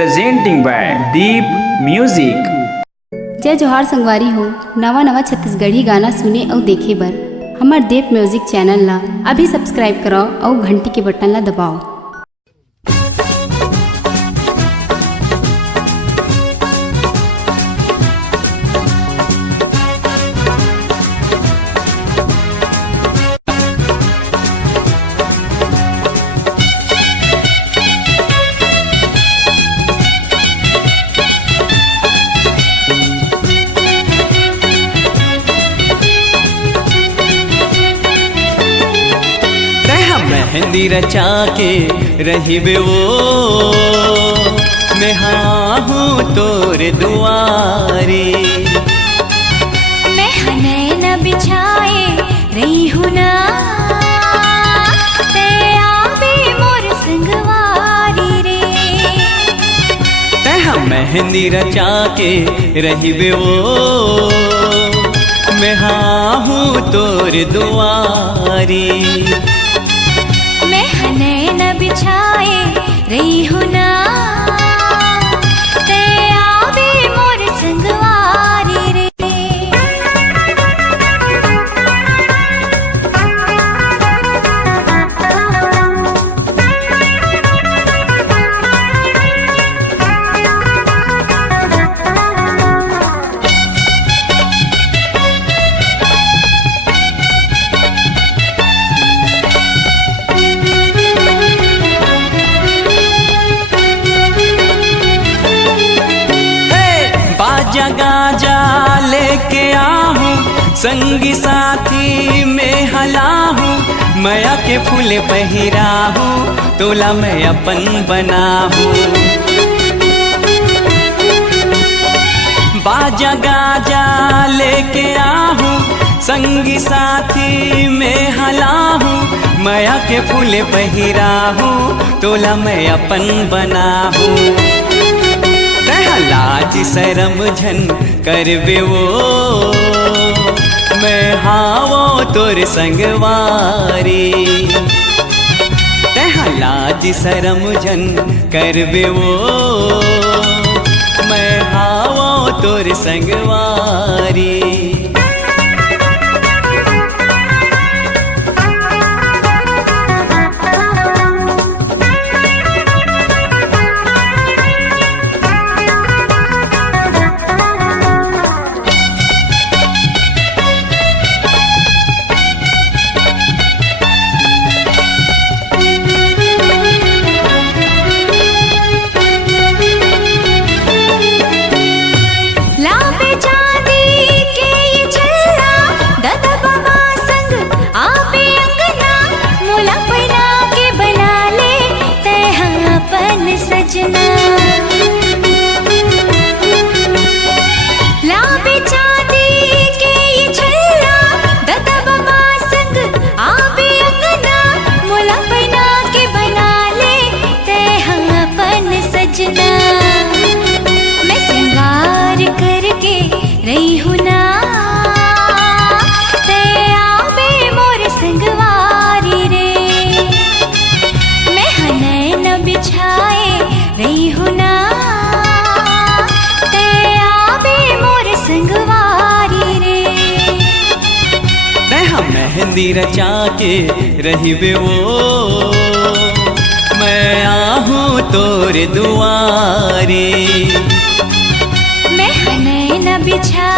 presenting by Deep Music। जय जोहार संगवारी हो। नवा नवा छत्तीसगढ़ी गाना सुने और देखे बर हमार देव म्यूजिक चैनल ला अभी सब्सक्राइब करो और घंटी के बटन ला दबाओ। मेहंदी रचा के रहिबे वो मैं हाँ हूँ तोर दुआरे। मैं नैन बिछाए रही हूँ ना ते आवे मोर संगवारी रे। तह मेहंदी रचा के रहिबे वो मैं हाँ हूँ तोर दुआरी। नैन बिछाए रही हूँ ना ते आवे मोर संगवारी रे। गाजा लेके आहूँ संगी साथी में हलाहूँ मैया के फूले पहिराहूँ तोला मैं अपन बनाहूँ। बाजा गाजा लेके आहूँ संगी साथी में हलाहूँ मैया के फूले पहिराहूँ तोला मैं अपन बनाहूँ। लाज शरम झन करबे वो मैं हावो तोर संगवारी। तह लाज शरम झन करबे वो मैं हावो तोर संगवारी। मैं सिंगार करके रही हूँ ना ते आवे मोर संगवारी रे। मैं नैन बिछाए रही हूँ ना ते आवे मोर संगवारी रे। तह मेहंदी रचा के रहिबे वो मैं आहूँ तोर दुआरे। मैं नैन बिछा